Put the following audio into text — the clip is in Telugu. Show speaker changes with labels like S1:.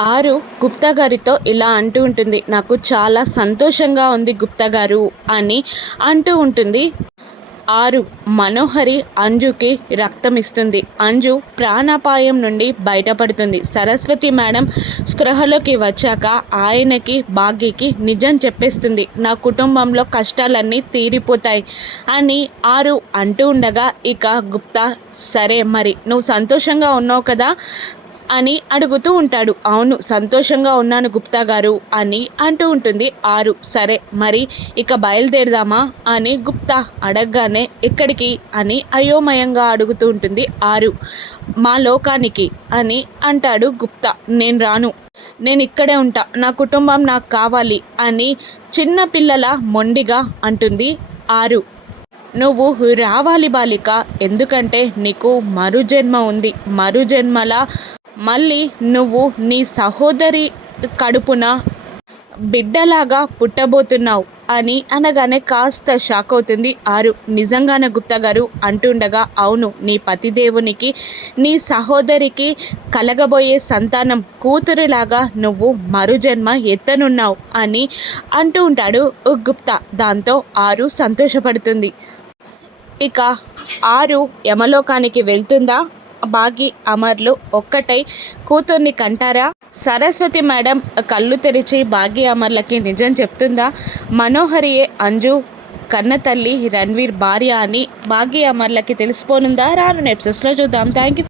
S1: ఆరు గుప్తా గారితో ఇలా అంటూ ఉంటుంది నాకు చాలా సంతోషంగా ఉంది గుప్తా గారు అని అంటూ ఉంటుంది. ఆరు మనోహరి అంజుకి రక్తం ఇస్తుంది. అంజు ప్రాణాపాయం నుండి బయటపడుతుంది. సరస్వతి మేడం స్పృహలోకి వచ్చాక ఆయనకి భాగ్యకి నిజం చెప్పేస్తుంది. నా కుటుంబంలో కష్టాలన్నీ తీరిపోతాయి అని ఆరు అంటూ ఉండగా ఇక గుప్తా సరే మరి నువ్వు సంతోషంగా ఉన్నావు కదా అని అడుగుతూ ఉంటాడు. అవును సంతోషంగా ఉన్నాను గుప్తా గారు అని అంటూ ఉంటుంది. ఆరు సరే మరి ఇక బయలుదేరదామా అని గుప్తా అడగగానే ఎక్కడికి అని అయోమయంగా అడుగుతూ ఉంటుంది. ఆరు మా లోకానికి అని అంటాడు గుప్తా. నేను రాను. నేను ఇక్కడే ఉంటా. నా కుటుంబం నాకు కావాలి అని చిన్న పిల్లల మొండిగా అంటుంది. ఆరు నువ్వు రావాలి బాలిక. ఎందుకంటే నీకు మరుజన్మ ఉంది. మరుజన్మల మళ్ళీ నువ్వు నీ సహోదరి కడుపున బిడ్డలాగా పుట్టబోతున్నావు అని అనగానే కాస్త షాక్ అవుతుంది ఆరు. నిజంగానే గుప్తా గారు అంటుండగా అవును నీ పతిదేవునికి నీ సహోదరికి కలగబోయే సంతానం కూతురులాగా నువ్వు మరుజన్మ ఎత్తనున్నావు అని అంటూ ఉంటాడు గుప్తా. దాంతో ఆరు సంతోషపడుతుంది. ఇక ఆరు యమలోకానికి వెళ్తుందా? బాగి అమర్లు ఒక్కటై కూతుర్ని కంటారా? సరస్వతి మేడం కళ్ళు తెరిచి బాగి అమర్లకి నిజం చెప్తుందా? మనోహరియే అంజు కన్న తల్లి రణ్వీర్ భార్య అని బాగి అమర్లకి తెలిసిపోనుందా? రాను నెప్సెస్లో చూద్దాం. Thank you